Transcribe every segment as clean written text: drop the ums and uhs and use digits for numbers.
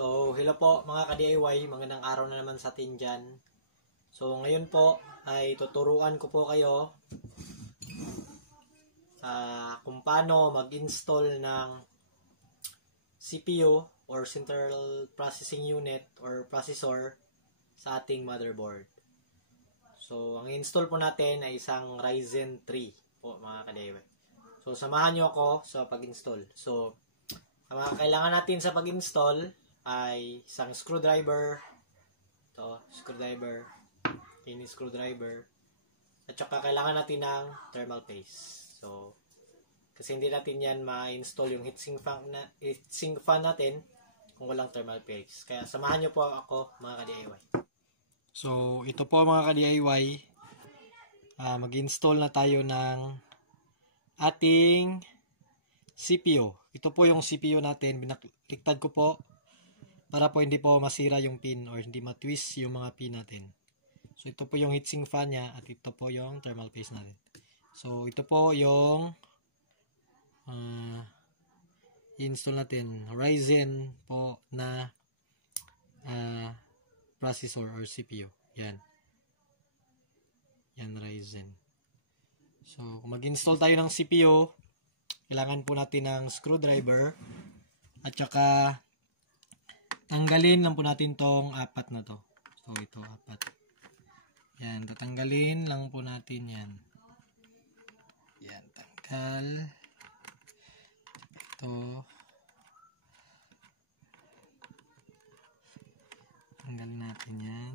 So, hello po mga ka-DIY, magandang araw na naman sa atin dyan. So, ngayon po ay tuturuan ko po kayo kung paano mag-install ng CPU or Central Processing Unit or processor sa ating motherboard. So, ang install po natin ay isang Ryzen 3 po mga ka-DIY. So, samahan nyo ako sa pag-install. So, ang mga kailangan natin sa pag-install ay isang screwdriver, ini screwdriver, at saka kailangan natin ng thermal paste. So, kasi hindi natin yan ma-install yung heatsink fan natin kung walang thermal paste. Kaya samahan nyo po ako mga ka-DIY. So, ito po mga ka-DIY, mag-install na tayo ng ating CPU. Ito po yung CPU natin, binaliktad ko po para po hindi po masira yung pin or hindi matwist yung mga pin natin. So, ito po yung heatsink fan niya at ito po yung thermal paste natin. So, ito po yung install natin. Ryzen po na processor or CPU. Yan. Yan, Ryzen. So, kung mag-install tayo ng CPU, kailangan po natin ng screwdriver at saka tanggalin lang po natin tong apat na to. So, ito, apat. Yan, tatanggalin lang po natin yan. Yan, tanggal. Ito. Tanggalin natin yan.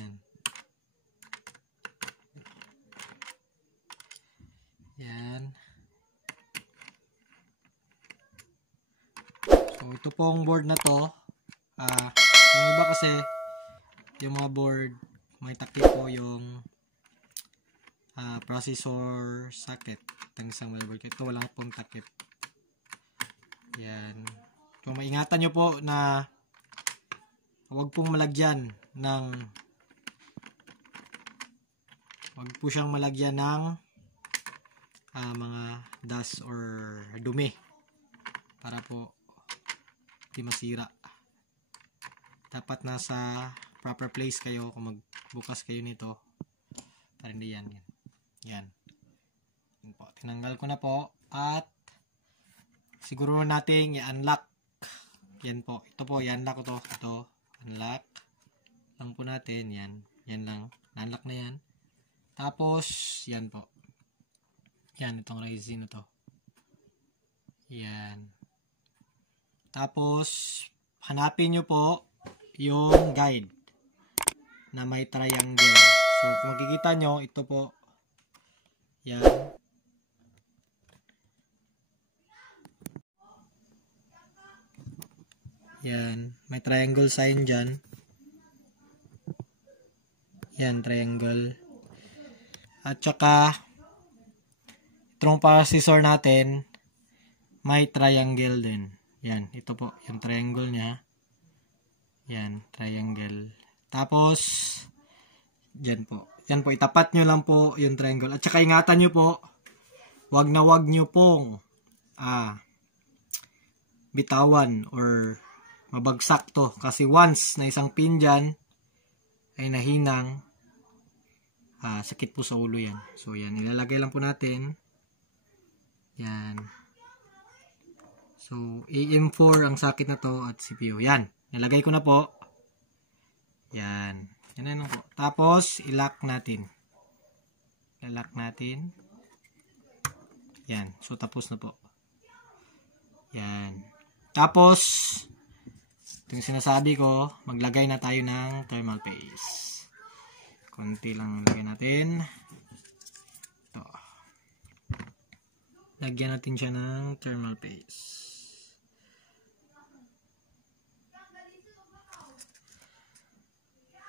Yan. Yan. So, ito pong board na to. Yung iba kasi, yung mga board, may takip po yung processor socket ng isang motherboard. Ito, wala pong takip. Yan. So, maingatan nyo po na huwag pong malagyan ng mga dust or dumi para po di masira. Dapat nasa proper place kayo kung magbukas kayo nito para hindi yan. Yan po, tinanggal ko na po at siguro natin i-unlock. Yan po, ito po, i-unlock ko to. Ito, unlock lang po natin. Yan lang, na-unlock na yan. Tapos yan po, yan, itong Ryzen na to. Yan. Tapos, hanapin nyo po yung guide na may triangle. So, kung makikita nyo, ito po. Yan. Yan. May triangle sign dyan. Yan, triangle. At saka, itong processor natin, may triangle din. Yan, ito po, yung triangle niya. Yan, triangle. Tapos, yan po, itapat nyo lang po yung triangle. At saka ingatan nyo po, wag nyo pong bitawan or mabagsak to. Kasi once na isang pin dyan ay nahinang, sakit po sa ulo yan. So, yan, ilalagay lang po natin. Yan. So, AM4 ang socket na to at CPU. Yan. Nilagay ko na po. Yan. Yan na po. Tapos, i-lock natin. I-lock natin. Yan. So, tapos na po. Yan. Tapos, ito yung sinasabi ko, maglagay na tayo ng thermal paste. Konti lang lagay natin. Ito. Lagyan natin siya ng thermal paste.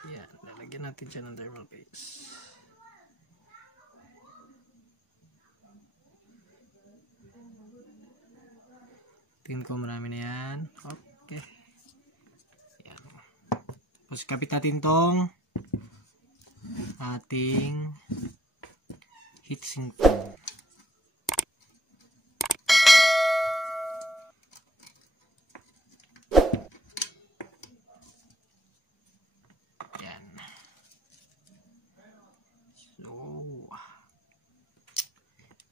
Yan, lalagyan natin siya ng thermal paste. Tingin ko marami na yan. Okay. Yan. Tapos kapit natin tong ating heatsink fan.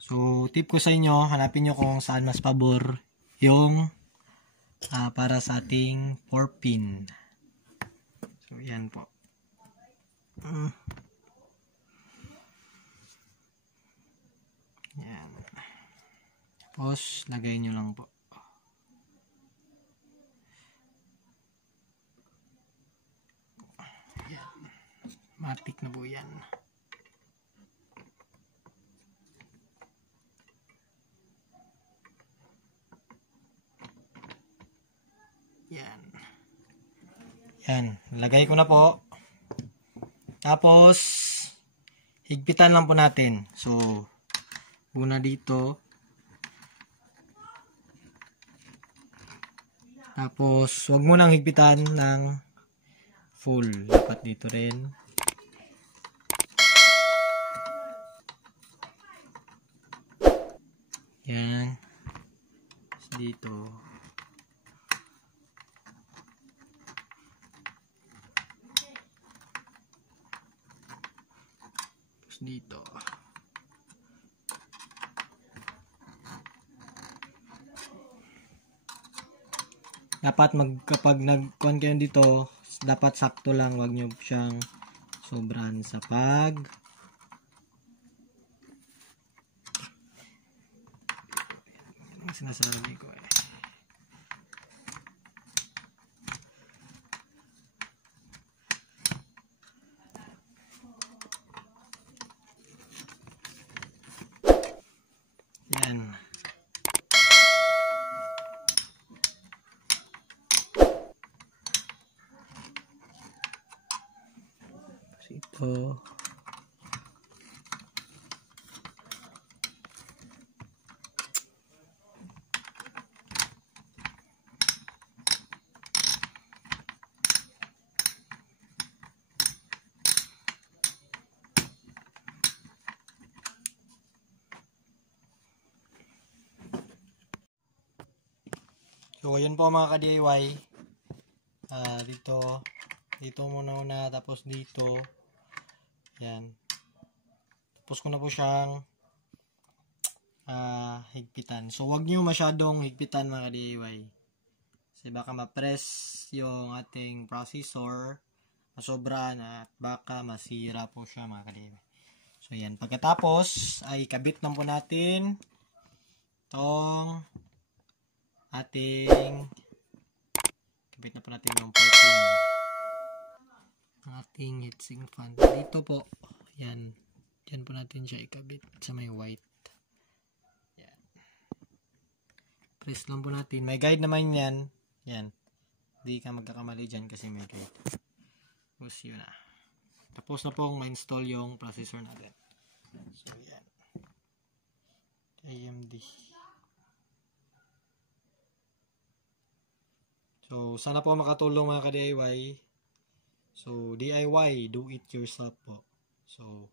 So, tip ko sa inyo, hanapin nyo kung saan mas pabor yung para sa ating 4-pin. So, yan po. Yan. Tapos, lagay nyo lang po. Yan. Matik na po yan. Yan. Yan. Lagay ko na po. Tapos, higpitan lang po natin. So, una dito. Tapos, wag mo nang higpitan ng full. Dapat dito rin. Yan. Tapos dito. Tapos dito. Dapat kapag nag-con kayo dito, dapat sakto lang, wag nyo siyang sobrahan sa ang sinasabi ko Yan. Ito. So, ayun po mga ka-DIY. Dito muna, tapos dito. Yan. Tapos ko na po siyang higpitan. So, wag nyo masyadong higpitan mga ka-DIY. Kasi baka ma-press yung ating processor, masobra at baka masira po siya mga ka-DIY. So, yan. Pagkatapos, ay kabit lang po natin itong kabit na po natin yung 14 ating heatsink fan. Dito po, yan. Diyan po natin siya ikabit sa may white. Yan. Press lang po natin. May guide naman yan. Yan. Hindi ka magkakamali dyan kasi may guide. Tapos yun na. Tapos na pong ma-install yung processor natin. So, yan. AMD. So, sana po makatulong mga ka-DIY. So, DIY, do it yourself po. So,